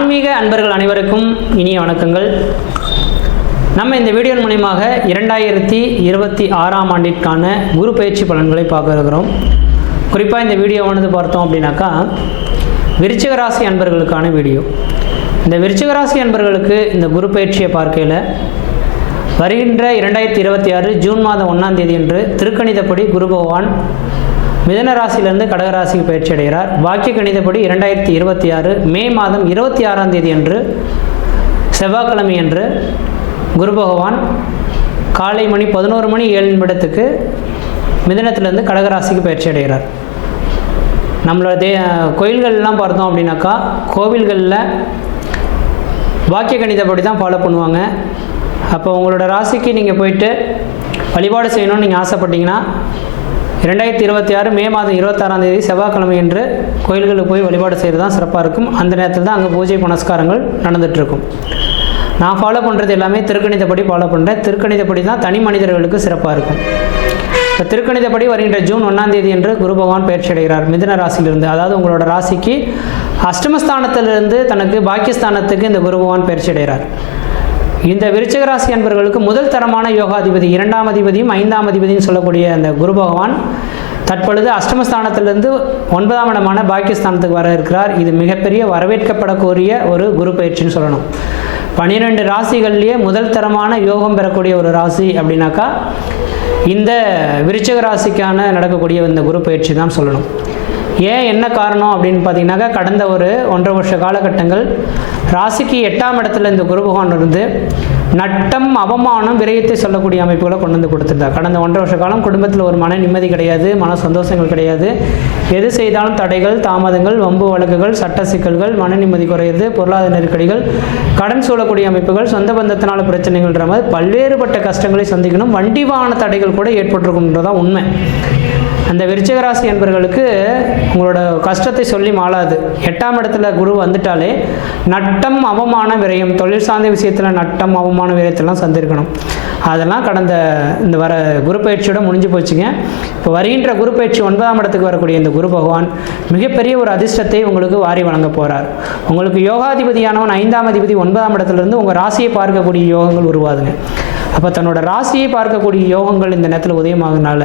ஆன்மீக அன்பர்கள் அனைவருக்கும் இனிய வணக்கங்கள். நம்ம இந்த வீடியோ மூலமாக 2026ஆம் ஆண்டிற்கான குரு பயிற்சி பலன்களை பார்க்க இருக்கிறோம். குறிப்பாக இந்த வீடியோவானது பார்த்தோம் அப்படின்னாக்கா விருச்சிக ராசி அன்பர்களுக்கான வீடியோ. இந்த விருச்சிக ராசி அன்பர்களுக்கு இந்த குரு பயிற்சியை பார்க்கையில் வருகின்ற 2026 ஜூன் மாதம் 1ஆம் தேதி அன்று திருக்கணிதப்படி குரு பகவான் மிதன ராசியிலிருந்து கடகராசிக்கு பயிற்சி அடைகிறார். வாக்கிய கணிதப்படி 2026 மே மாதம் 26ஆம் தேதி அன்று செவ்வாய்க்கிழமை அன்று குரு பகவான் காலை மணி 11:07 மிதனத்திலிருந்து கடகராசிக்கு பயிற்சி அடைகிறார். நம்மளோட கோயில்கள்லாம் பார்த்தோம் அப்படின்னாக்கா கோவில்களில் வாக்கிய கணிதப்படி தான் ஃபாலோ பண்ணுவாங்க. அப்போ உங்களோட ராசிக்கு நீங்கள் போயிட்டு வழிபாடு செய்யணும்னு நீங்கள் ஆசைப்பட்டீங்கன்னா 2026 மே மாதம் 26ஆம் தேதி செவ்வாய்க்கிழமை என்று கோயில்களுக்கு போய் வழிபாடு செய்கிறது தான் சிறப்பாக இருக்கும். அந்த நேரத்தில் தான் அங்கே பூஜை புனஸ்காரங்கள் நடந்துகிட்ருக்கும். நான் ஃபாலோ பண்ணுறது எல்லாமே திருக்கணிதப்படி ஃபாலோ பண்ணுறேன். திருக்கணிதப்படி தான் தனி மனிதர்களுக்கு சிறப்பாக இருக்கும். இப்போ திருக்கணிதப்படி வருகின்ற ஜூன் 1ஆம் தேதி என்று குரு பகவான் பயிற்சி அடைகிறார் மிதுன ராசியிலிருந்து. அதாவது உங்களோட ராசிக்கு அஷ்டமஸ்தானத்திலிருந்து தனக்கு பாக்கியஸ்தானத்துக்கு இந்த குரு பகவான் பயிற்சி அடைகிறார். இந்த விருச்சிக ராசி அன்பர்களுக்கு முதல் தரமான யோகாதிபதி 2ஆம் அதிபதியும் 5ஆம் அதிபதியும் சொல்லக்கூடிய அந்த குரு பகவான் தற்பொழுது அஷ்டமஸ்தானத்திலிருந்து 9ஆம் இடமான பாக்கியஸ்தானத்துக்கு வர இருக்கிறார். இது மிகப்பெரிய வரவேற்கப்படக்கூடிய ஒரு குரு பயிற்சின்னு சொல்லணும். 12 ராசிகள்லேயே முதல் தரமான யோகம் பெறக்கூடிய ஒரு ராசி அப்படின்னாக்கா இந்த விருச்சிக ராசிக்கான நடக்கக்கூடிய இந்த குரு பயிற்சி தான் சொல்லணும். ஏன் என்ன காரணம் அப்படின்னு பார்த்தீங்கன்னாக்கா கடந்த ஒரு 1.5 வருஷ காலகட்டங்கள் ராசிக்கு 8ஆம் இடத்துல இந்த குரு பகவான் இருந்து நட்டம் அவமானம் விரயத்தை சொல்லக்கூடிய அமைப்புகளை கொண்டு வந்து கொடுத்துருந்தார். கடந்த 1.5 வருஷ காலம் குடும்பத்தில் ஒரு மன நிம்மதி கிடையாது, மன சந்தோஷங்கள் கிடையாது. எது செய்தாலும் தடைகள், தாமதங்கள், வம்பு வழக்குகள், சட்ட சிக்கல்கள், மன நிம்மதி குறையிறது, பொருளாதார நெருக்கடிகள், கடன் சூழக்கூடிய அமைப்புகள், சொந்த பந்தத்தினால பிரச்சனைகள்ன்ற மாதிரி பல்வேறுபட்ட கஷ்டங்களை சந்திக்கணும். வண்டி வாகன தடைகள் கூட ஏற்பட்டிருக்கும்ன்றதான் உண்மை. அந்த விருச்சிக ராசி என்பவர்களுக்கு உங்களோட கஷ்டத்தை சொல்லி மாளாது. 8ஆம் இடத்துல குரு வந்துட்டாலே நட்டம் அவமான விரயம், தொழில் சார்ந்த விஷயத்தில் நட்டம் அவமான விரயத்தெல்லாம் சந்திருக்கணும். அதெல்லாம் கடந்த இந்த வர குரு பயிற்சியோட முடிஞ்சு போச்சுங்க. இப்போ வருகின்ற குரு பயிற்சி 9ஆம் இடத்துக்கு வரக்கூடிய இந்த குரு பகவான் மிகப்பெரிய ஒரு அதிர்ஷ்டத்தை உங்களுக்கு வாரி வழங்க போகிறார். உங்களுக்கு யோகாதிபதியானவன் 5ஆம் அதிபதி 9ஆம் இடத்துலேருந்து உங்கள் ராசியை பார்க்கக்கூடிய யோகங்கள் உருவாதுங்க. அப்போ தன்னோட ராசியை பார்க்கக்கூடிய யோகங்கள் இந்த நேரத்தில் உதயமாகனால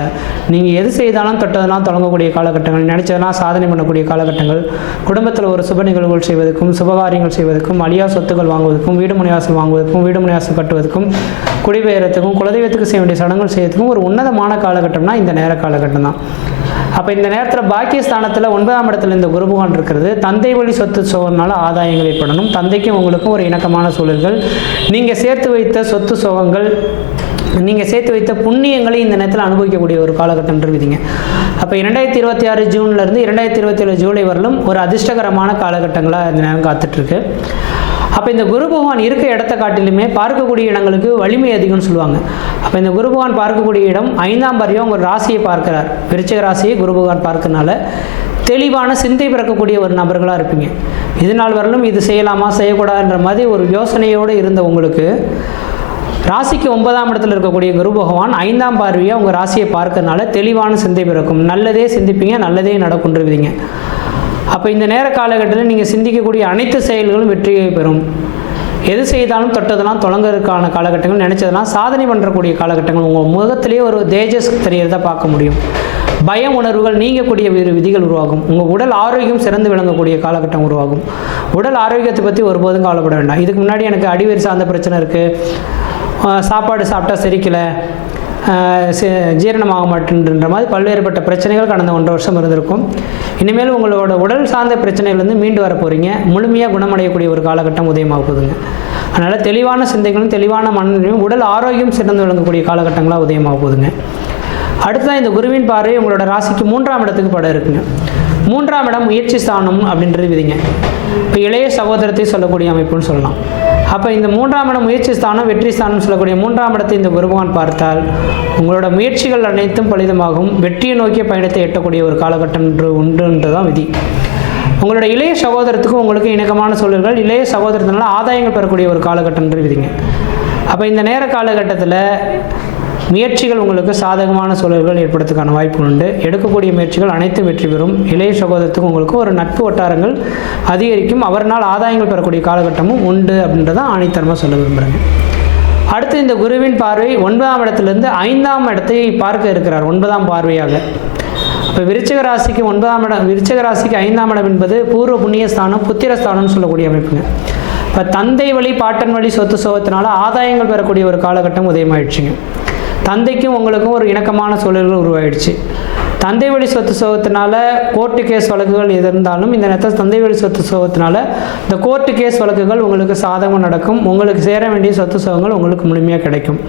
நீங்கள் எது செய்தாலும் தொட்டதெல்லாம் தொடங்கக்கூடிய காலகட்டங்கள், நினைச்சதெல்லாம் சாதனை பண்ணக்கூடிய காலகட்டங்கள், குடும்பத்தில் ஒரு சுப நிகழ்வுகள் செய்வதற்கும் சுபகாரியங்கள் செய்வதற்கும், அழியா சொத்துக்கள் வாங்குவதற்கும், வீடு மனைவாசல் வாங்குவதற்கும், வீடு மனைவாசல் கட்டுவதற்கும், குடிபெயர்றதுக்கும், குலதெய்வத்துக்கு செய்ய வேண்டிய சடங்குகள் செய்யறதுக்கும் ஒரு உன்னதமான காலகட்டம்னா இந்த நேர காலகட்டம் தான். அப்போ இந்த நேரத்தில் பாக்கியஸ்தானத்தில் 9ஆம் இடத்துல இந்த குரு பகவான் இருக்கிறது தந்தை வழி சொத்து சோகனால ஆதாயங்கள் ஏற்படணும். தந்தைக்கும் உங்களுக்கும் ஒரு இணக்கமான சூழல்கள், நீங்கள் சேர்த்து வைத்த சொத்து சோகங்கள், நீங்கள் சேர்த்து வைத்த புண்ணியங்களை இந்த நேரத்தில் அனுபவிக்கக்கூடிய ஒரு காலகட்டம் இருக்குதுங்க. அப்போ 2026 ஜூன்லேருந்து 2027 ஜூலை வரலும் ஒரு அதிர்ஷ்டகரமான காலகட்டங்களாக இந்த நேரம் காத்துட்ருக்கு. அப்போ இந்த குரு பகவான் இருக்க இடத்த காட்டிலுமே பார்க்கக்கூடிய இடங்களுக்கு வலிமை அதிகம்னு சொல்லுவாங்க. அப்போ இந்த குரு பகவான் பார்க்கக்கூடிய இடம் 5ஆம் பார்வையாக உங்கள் ராசியை பார்க்கிறார். விருச்சிக ராசியை குரு பகவான் பார்க்கறனால தெளிவான சிந்தை பிறக்கக்கூடிய ஒரு நபர்களாக இருப்பீங்க. இது நாள் வரலும் இது செய்யலாமா செய்யக்கூடாதுன்ற மாதிரி ஒரு யோசனையோடு இருந்த உங்களுக்கு ராசிக்கு 9ஆம் இடத்துல இருக்கக்கூடிய குரு பகவான் 5ஆம் பார்வையாக உங்கள் ராசியை பார்க்கறனால தெளிவான சிந்தை பிறக்கும். நல்லதே சிந்திப்பீங்க, நல்லதே நடக்குன்றுவீங்க. அப்போ இந்த நேர காலகட்டத்தில் நீங்கள் சிந்திக்கக்கூடிய அனைத்து செயல்களும் வெற்றியை பெறும். எது செய்தாலும் தொட்டதெல்லாம் தொடங்கிறதுக்கான காலகட்டங்கள், நினச்சதெல்லாம் சாதனை பண்ணுறக்கூடிய காலகட்டங்கள், உங்கள் முகத்திலேயே ஒரு தேஜஸ் தெரியறதை பார்க்க முடியும். பய உணர்வுகள் நீங்கக்கூடிய விதிகள் உருவாகும். உங்கள் உடல் ஆரோக்கியம் சிறந்து விளங்கக்கூடிய காலகட்டம் உருவாகும். உடல் ஆரோக்கியத்தை பற்றி ஒருபோதும் கவலைப்பட வேண்டாம். இதுக்கு முன்னாடி எனக்கு அடிவயிறு சார்ந்த பிரச்சனை இருக்குது, சாப்பாடு சாப்பிட்டா செரிக்கலை, ஜீரணமாக மாட்டேன்ற மாதிரி பல்வேறுபட்ட பிரச்சனைகள் கடந்த 1.5 வருஷம் இருந்திருக்கும். இனிமேல் உங்களோட உடல் சார்ந்த பிரச்சனைகள்லேருந்து மீண்டு வர போகிறீங்க. முழுமையாக குணமடையக்கூடிய ஒரு காலகட்டம் உதயமாக போகுதுங்க. அதனால் தெளிவான சிந்தைகளும் தெளிவான மனநிலையும் உடல் ஆரோக்கியம் சிறந்து விளங்கக்கூடிய காலகட்டங்களாக உதயமாக போகுதுங்க. அடுத்ததான் இந்த குருவின் பார்வை உங்களோட ராசிக்கு 3ஆம் இடத்துக்கு படம் இருக்குங்க. 3ஆம் இடம் முயற்சி ஸ்தானம் அப்படின்றது விதிங்க. இப்போ இளைய சகோதரத்தை சொல்லக்கூடிய அமைப்புன்னு சொல்லலாம். அப்போ இந்த 3ஆம் இடம் முயற்சி ஸ்தானம், வெற்றி ஸ்தானம் சொல்லக்கூடிய 3ஆம் இடத்தை இந்த குரு பகவான் பார்த்தால் உங்களோட முயற்சிகள் அனைத்தும் பலிதமாகும். வெற்றியை நோக்கிய பயணத்தை எட்டக்கூடிய ஒரு காலகட்டம் உண்டுன்றதான் விதி. உங்களோட இளைய சகோதரத்துக்கும் உங்களுக்கு இணக்கமான சூழல்கள், இளைய சகோதரத்தினால ஆதாயங்கள் பெறக்கூடிய ஒரு காலகட்டம் விதிங்க. அப்போ இந்த நேர காலகட்டத்தில் முயற்சிகள் உங்களுக்கு சாதகமான சூழல்கள் ஏற்படுறதுக்கான வாய்ப்புகள் உண்டு. எடுக்கக்கூடிய முயற்சிகள் அனைத்தும் வெற்றி பெறும். இளைய சகோதரத்துக்கு உங்களுக்கு ஒரு நட்பு வட்டாரங்கள் அதிகரிக்கும். அவரால் ஆதாயங்கள் பெறக்கூடிய காலகட்டமும் உண்டு அப்படின்றத ஆணித்தரமாக சொல்ல விரும்புகிறேங்க. அடுத்து இந்த குருவின் பார்வை 9ஆம் இடத்திலிருந்து 5ஆம் இடத்தை பார்க்க இருக்கிறார், 9ஆம் பார்வையாக. இப்போ விருச்சிக ராசிக்கு 9ஆம் இடம், விருச்சிக ராசிக்கு 5ஆம் இடம் என்பது பூர்வ புண்ணியஸ்தானம், புத்திரஸ்தானம்னு சொல்லக்கூடிய அமைப்புங்க. இப்போ தந்தை வழி பாட்டன் வழி சொத்து சோகத்தினால ஆதாயங்கள் பெறக்கூடிய ஒரு காலகட்டம் உதயமாயிடுச்சுங்க. தந்தைக்கும் உங்களுக்கும் ஒரு இணக்கமான சூழல்கள் உருவாயிடுச்சு. தந்தை வழி சொத்து சோகத்தினால கோர்ட்டு கேஸ் வழக்குகள் எது இருந்தாலும் இந்த நேரத்தில் தந்தை வழி சொத்து சோகத்தினால இந்த கோர்ட்டு கேஸ் வழக்குகள் உங்களுக்கு சாதகமாக நடக்கும். உங்களுக்கு சேர வேண்டிய சொத்து சோகங்கள் உங்களுக்கு முழுமையாக கிடைக்கும்.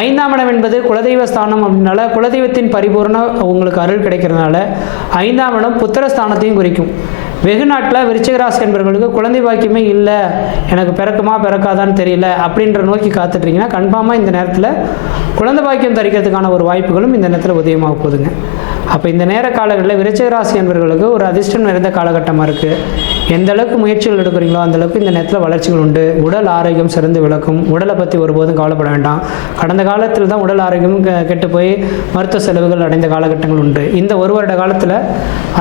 5ஆம் இடம் என்பது குலதெய்வ ஸ்தானம் அப்படின்னால குலதெய்வத்தின் பரிபூர்ண உங்களுக்கு அருள் கிடைக்கிறதுனால 5ஆம் இடம் புத்திரஸ்தானத்தையும் குறிக்கும். வெகு நாட்டில் விருச்சிக ராசி என்பவர்களுக்கு குழந்தை பாக்கியமே இல்லை, எனக்கு பிறக்குமா பிறக்காதான்னு தெரியல அப்படின்ற நோக்கி காத்துட்ருங்கன்னா கன்ஃபார்மாக இந்த நேரத்தில் குழந்தை பாக்கியம் தரிக்கிறதுக்கான ஒரு வாய்ப்புகளும் இந்த நேரத்தில் உதயமாக போகுதுங்க. அப்போ இந்த நேர காலங்களில் விருச்சிக ராசி என்பவர்களுக்கு ஒரு அதிர்ஷ்டம் நிறைந்த காலகட்டமாக இருக்குது. எந்த அளவுக்கு முயற்சிகள் எடுக்கிறீங்களோ அந்தளவுக்கு இந்த நேரத்தில் வளர்ச்சிகள் உண்டு. உடல் ஆரோக்கியம் சிறந்து விளக்கும். உடலை பற்றி ஒருபோதும் கவலைப்பட வேண்டாம். கடந்த காலத்தில் தான் உடல் ஆரோக்கியம் கெட்டு போய் மருத்துவ செலவுகள் அடைந்த காலகட்டங்கள் உண்டு. இந்த ஒரு வருட காலத்தில்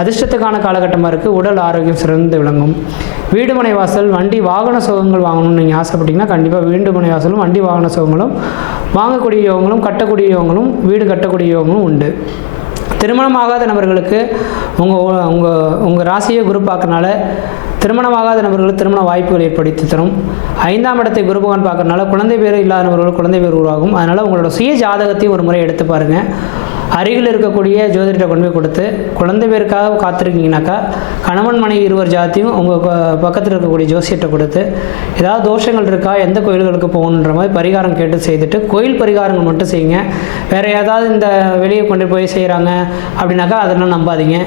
அதிர்ஷ்டத்துக்கான காலகட்டமாக இருக்குது. உடல் ஆரோக்கியம் சிறந்து விளங்கும். வீடு மனை வாசல், வண்டி வாகன சுகங்கள் வாங்கணும்னு நீங்கள் ஆசைப்பட்டீங்கன்னா கண்டிப்பாக வீடு மனை வாசலும் வண்டி வாகன சுகங்களும் வாங்கக்கூடிய யோகங்களும் கட்டக்கூடிய யோகங்களும் வீடு கட்டக்கூடிய யோகங்களும் உண்டு. திருமணமாகாத நபர்களுக்கு உங்கள் ராசியை குரு பார்க்கறனால திருமணமாகாத நபர்களுக்கு திருமண வாய்ப்புகள் ஏற்படுத்தி தரும். 5ஆம் இடத்தை குரு பகவான் பார்க்கறனால குழந்தை பேர் இல்லாத நபர்களுக்கு குழந்தை பேர் உருவாகும். அதனால் உங்களோட சுய ஜாதகத்தையும் ஒரு முறை எடுத்து பாருங்கள். அருகில் இருக்கக்கூடிய ஜோதிடத்தை கொண்டு போய் கொடுத்து குழந்தை பேருக்காக காத்திருக்கீங்கனாக்கா கணவன் மனைவி இருவர் ஜாதியும் உங்கள் பக்கத்தில் இருக்கக்கூடிய ஜோசியத்தை கொடுத்து ஏதாவது தோஷங்கள் இருக்கா, எந்த கோயில்களுக்கு போகணுன்ற மாதிரி பரிகாரம் கேட்டு செய்துட்டு கோயில் பரிகாரங்கள் மட்டும் செய்யுங்க. வேறு ஏதாவது இந்த வெளியே கொண்டு போய் செய்கிறாங்க அப்படின்னாக்கா அதெல்லாம் நம்பாதீங்க.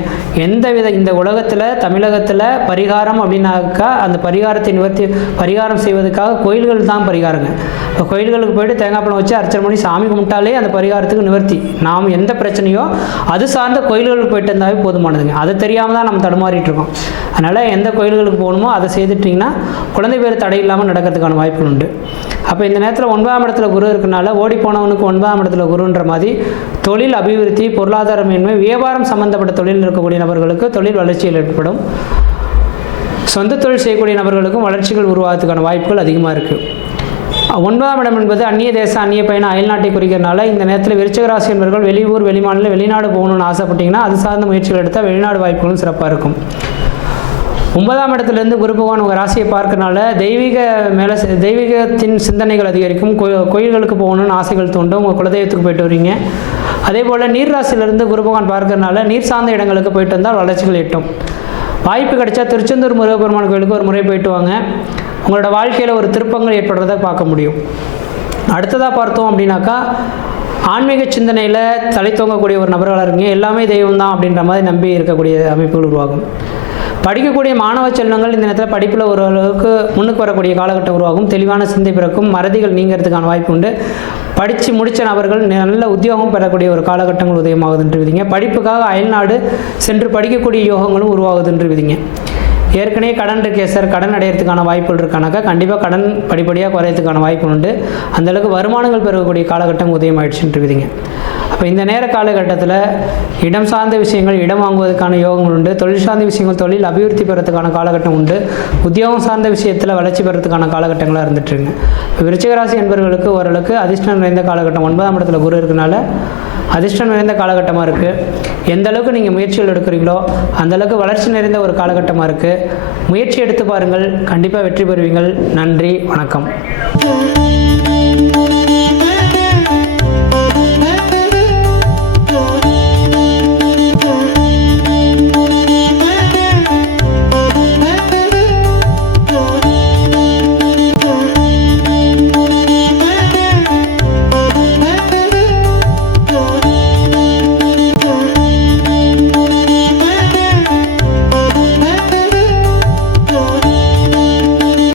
இந்த உலகத்தில் தமிழகத்தில் பரிகாரம் அப்படின்னாக்கா அந்த பரிகாரத்தை நிவர்த்தி பரிகாரம் செய்வதற்காக கோயில்கள் தான் பரிகாரங்க. இப்போ கோயில்களுக்கு போய்ட்டு தேங்காய் பழம் வச்சு அர்ச்சனை பண்ணி சாமி கும்பிட்டாலே அந்த பரிகாரத்துக்கு நிவர்த்தி. நாம் எந்த பிரச்சனையோ அது சார்ந்த கோயில்களுக்கு போயிட்டு இருந்தாவே போதுமானதுங்க. அது தெரியாமல் தான் நம்ம தடுமாறிட்டு இருக்கோம். அதனால் எந்த கோயில்களுக்கு போகணுமோ அதை செய்துட்டிங்கன்னா குழந்தை பேர் தடை இல்லாமல் நடக்கிறதுக்கான வாய்ப்புகள் உண்டு. அப்போ இந்த நேரத்தில் 9ஆம் இடத்துல குரு இருக்கனால ஓடி போனவனுக்கு 9ஆம் இடத்துல குருன்ற மாதிரி தொழில் அபிவிருத்தி, பொருளாதார மேன்மை, வியாபாரம் சம்பந்தப்பட்ட தொழில் இருக்கக்கூடிய நபர்களுக்கு தொழில் வளர்ச்சிகள் ஏற்படும். சொந்த தொழில் செய்யக்கூடிய நபர்களுக்கும் வளர்ச்சிகள் உருவாகிறதுக்கான வாய்ப்புகள் அதிகமாக இருக்குது. 9ஆம் இடம் என்பது அந்நிய தேசம், அந்நிய பயணம், அயல்நாட்டை குறிக்கிறதுனால இந்த நேரத்தில் விருச்சிக ராசி என்பவர்கள் வெளியூர் வெளிமாநிலம் வெளிநாடு போகணும்னு ஆசைப்பட்டீங்கன்னா அது சார்ந்த முயற்சிகள் எடுத்தால் வெளிநாடு வாய்ப்புகளும் சிறப்பாக இருக்கும். 9ஆம் இடத்துலேருந்து குரு பகவான் உங்கள் ராசியை பார்க்கறனால தெய்வீகத்தின் சிந்தனைகள் அதிகரிக்கும். கோயில்களுக்கு போகணும்னு ஆசைகள் தோண்டும். உங்கள் குலதெய்வத்துக்கு போயிட்டு வரீங்க. அதே போல் நீர் ராசியிலிருந்து குரு பகவான் பார்க்கறனால நீர் சார்ந்த இடங்களுக்கு போயிட்டு வந்தால் வளர்ச்சிகள் எட்டும். வாய்ப்பு கிடைச்சா திருச்செந்தூர் முருகப்பெருமான் கோயிலுக்கு ஒரு முறை போயிட்டு வாங்க. உங்களோட வாழ்க்கையில் ஒரு திருப்பங்கள் ஏற்படுறதை பார்க்க முடியும். அடுத்ததாக பார்த்தோம் அப்படின்னாக்கா ஆன்மீக சிந்தனையில் தலை தோங்கக்கூடிய ஒரு நபர்களாக இருக்கீங்க. எல்லாமே தெய்வம் தான் அப்படின்ற மாதிரி நம்பி இருக்கக்கூடிய அமைப்புகள் உருவாகும். படிக்கக்கூடிய மாணவ செல்வங்கள் இந்த நேரத்தில் படிப்பில் ஓரளவுக்கு முன்னுக்கு வரக்கூடிய காலகட்டம் உருவாகும். தெளிவான சிந்தை பிறக்கும். மறதிகள் நீங்கிறதுக்கான வாய்ப்பு உண்டு. படித்து முடித்த நபர்கள் நல்ல உத்தியோகம் பெறக்கூடிய ஒரு காலகட்டங்கள் உதயமாகுதுன்று விதிங்க. படிப்புக்காக அயல்நாடு சென்று படிக்கக்கூடிய யோகங்களும் உருவாகுதுன்று விதிங்க. ஏற்கனவே கடன் இருக்கே சார், கடன் அடையிறதுக்கான வாய்ப்புகள் இருக்கானாக்கா கண்டிப்பாக கடன் படிப்படியாக குறையறதுக்கான வாய்ப்பு உண்டு. அந்தளவுக்கு வருமானங்கள் பெறக்கூடிய காலகட்டம் உதயமாயிடுச்சுன்னு விதிங்க. அப்போ இந்த நேர காலகட்டத்தில் இடம் சார்ந்த விஷயங்கள் இடம் வாங்குவதற்கான யோகங்கள் உண்டு. தொழில் சார்ந்த விஷயங்கள் தொழில் அபிவிருத்தி பெறத்துக்கான காலகட்டம் உண்டு. உத்தியோகம் சார்ந்த விஷயத்தில் வளர்ச்சி பெறத்துக்கான காலகட்டங்களாக இருந்துட்டுருங்க. விருச்சிக ராசி என்பவர்களுக்கு ஓரளவுக்கு அதிர்ஷ்டம் நிறைந்த காலகட்டம். 9ஆம் இடத்துல குரு இருக்கனால அதிர்ஷ்டம் நிறைந்த காலகட்டமாக இருக்குது. எந்த அளவுக்கு நீங்கள் முயற்சிகள் எடுக்கிறீங்களோ அந்தளவுக்கு வளர்ச்சி நிறைந்த ஒரு காலகட்டமாக இருக்குது. முயற்சி எடுத்து பாருங்கள், கண்டிப்பாக வெற்றி பெறுவீங்கள். நன்றி, வணக்கம்.